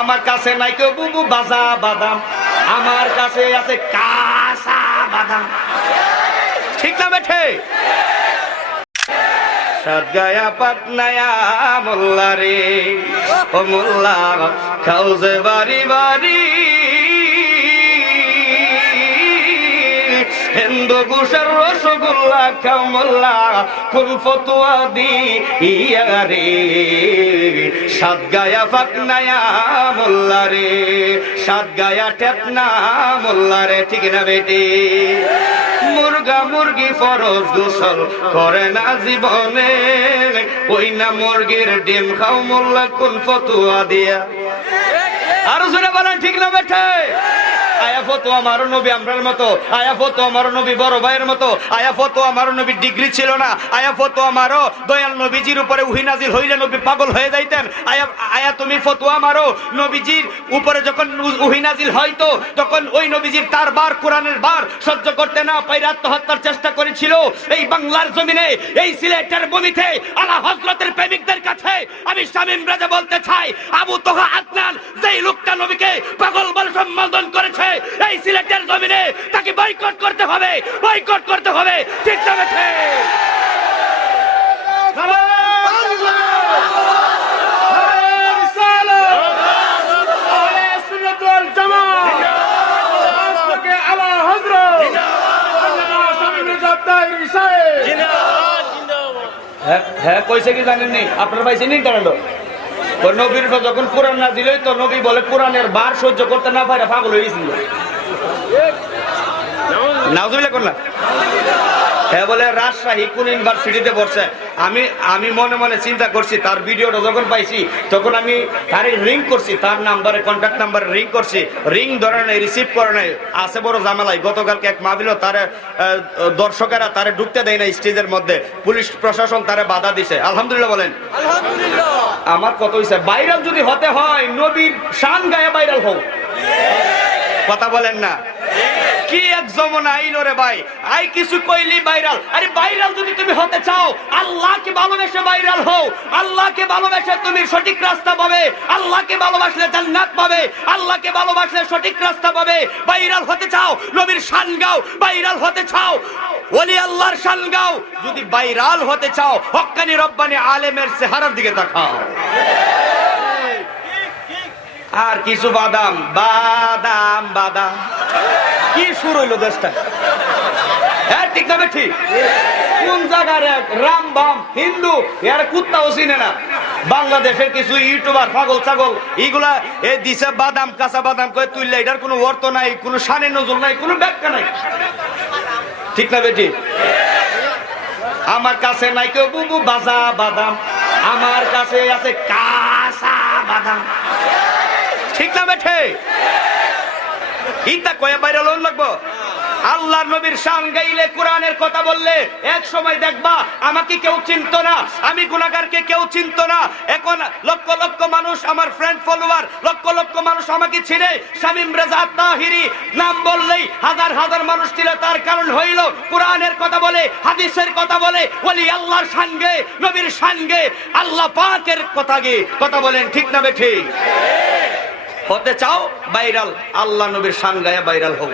আমার কাছে নাই কেউ বুবু বাজা বাদাম, আমার কাছে আছে কাঁচা বাদাম। ঠিক না বেঠে? সাতগায়া পাটনায়া মোল্লা রে, ও মোল্লা খাও যে বাড়ি বাড়ি, হিন্দু ঘোষের রসগোল্লা খাও মোল্লা, কোন ফতুয়া দিয়া রে। সাতগায়া পাটনায়া মোল্লা রে, সাতগায়া টেপনা মোল্লা রে। ঠিক না বেটি? মুরগা মুরগি ফরজ গোসল করে না জীবনে, ওই না মুরগির ডিম খাও মোল্লা, কোন ফতুয়া দিয়া। আরো জোরে বলেন ঠিক না বেঠে? আয়া ফতো আমার নবী আমরার মতো, আয়া ফতো আমার নবী বড় ভাইয়ের মতো, আয়া ফতো আমার নবী ডিগ্রি ছিল না, আয়া ফতো আমারও দয়াল নবীজির উপরে ওহী নাজিল হইলে নবী পাগল হয়ে যাইতেন। আয়া তুমি ফতো আমারও নবীজির উপরে যখন ওহী নাজিল হয়তো তখন ওই নবীজির তার বার কোরআনের বার সহ্য করতে না পাইরা আত্মহত্যার চেষ্টা করেছিল। এই বাংলার জমিনে, এই সিলেটের ভূমিতে আলা হযরতের প্রেমিকদের কাছে আমি শামীম রাজা বলতে চাই, আবু তোহা আদনান যেই লোকটা নবীকে পাগল বলে সম্বোধন করেছে, এই সিলেটের জমিনে তাকে বয়কট করতে হবে, বয়কট করতে হবে। ঠিক না বেঠে? হ্যাঁ কইছে কি জানেননি? আপনার ভাই চিনি কারণ নবীর যখন কোরআন নাজিল হইতো নবী বলে কোরআনের বার সহ্য করতে না পারে পাগল হয়ে গেছিল। নাউজুবিল্লাহ করলাম। হ্যাঁ বলে রাজশাহী কোন ইউনিভার্সিটিতে পড়ছে। আমি মনে মনে চিন্তা করছি, তার ভিডিওটা যখন পাইছি তখন আমি তারে রিং করছি, তার নাম্বারে কন্ট্যাক্ট নাম্বারে রিং করছি, রিং ধরে নাই, রিসিভ করে নাই। আছে বড় ঝামেলায়। গতকালকে এক মাহফিল তারে দর্শকেরা তারে ঢুকতে দেয় না স্টেজের মধ্যে, পুলিশ প্রশাসন তারে বাধা দিছে। আলহামদুলিল্লাহ বলেন আলহামদুলিল্লাহ। আমার কত হইছে, ভাইরাল যদি হতে হয় নবীর শান গায়ে ভাইরাল হোক। কথা বলেন না? কি এক জমানা আইলো রে ভাই, আই কিছু কইলি ভাইরাল। আরে ভাইরাল যদি তুমি হতে চাও, আল্লাহকে ভালোবেসে ভাইরাল হও। আল্লাহকে ভালোবেসে তুমি সঠিক রাস্তা পাবে, আল্লাহকে ভালোবাসলে জান্নাত পাবে, আল্লাহকে ভালোবাসলে সঠিক রাস্তা পাবে। ভাইরাল হতে চাও, নবীর শান গাও। ভাইরাল হতে চাও, ওলি আল্লাহর শান গাও। যদি ভাইরাল হতে চাও, হক্কানি রব্বানি আলেমের চেহারার দিকে তাকাও। আর কিছু বাদাম বাদাম বাদাম, কি শুরু হইলো দেশটা? হ্যাঁ ঠিক না ঠিক? কোন জায়গার রামবাম হিন্দু এর কুত্তাও চিনে না। বাংলাদেশের কিছু ইউটিউবার পাগল ছাগল এগুলা এই দিছে বাদাম কাঁচা বাদাম করে তুললে এটার কোনো অর্থ নাই, কোনো শানে নজর নাই, কোনো ব্যাখ্যা নাই। ঠিক না বেটি? আমার কাছে নাই কেউ বুবু বাজা বাদাম, আমার কাছে আছে কাঁচা বাদাম। ঠিক না বেঠে? ইতা কয়ে বাইরে লোন লাগবো। আল্লাহর নবীর শান গাইলে, কোরআনের কথা বললে এক সময় দেখবা আমাকে কেউ চিনতো না, আমি গুনাহগারকে কেউ চিনতো না। এখন লক্ষ লক্ষ মানুষ আমার ফ্রেন্ড ফলোয়ার, লক্ষ লক্ষ মানুষ আমাকে চিনে। শামীম রেজা তাহিরি নাম বললেই হাজার হাজার মানুষ চিনে। তার কারণ হইল কোরআনের কথা বলে, হাদিসের কথা বলে, ওলি আল্লাহর শান গে, নবীর শান গে, আল্লাহ পাকের কথা গে। কথা বলেন ঠিক না বেঠি? হতে চাও ভাইরাল, আল্লাহ নবীর শান গায়ে ভাইরাল হোক।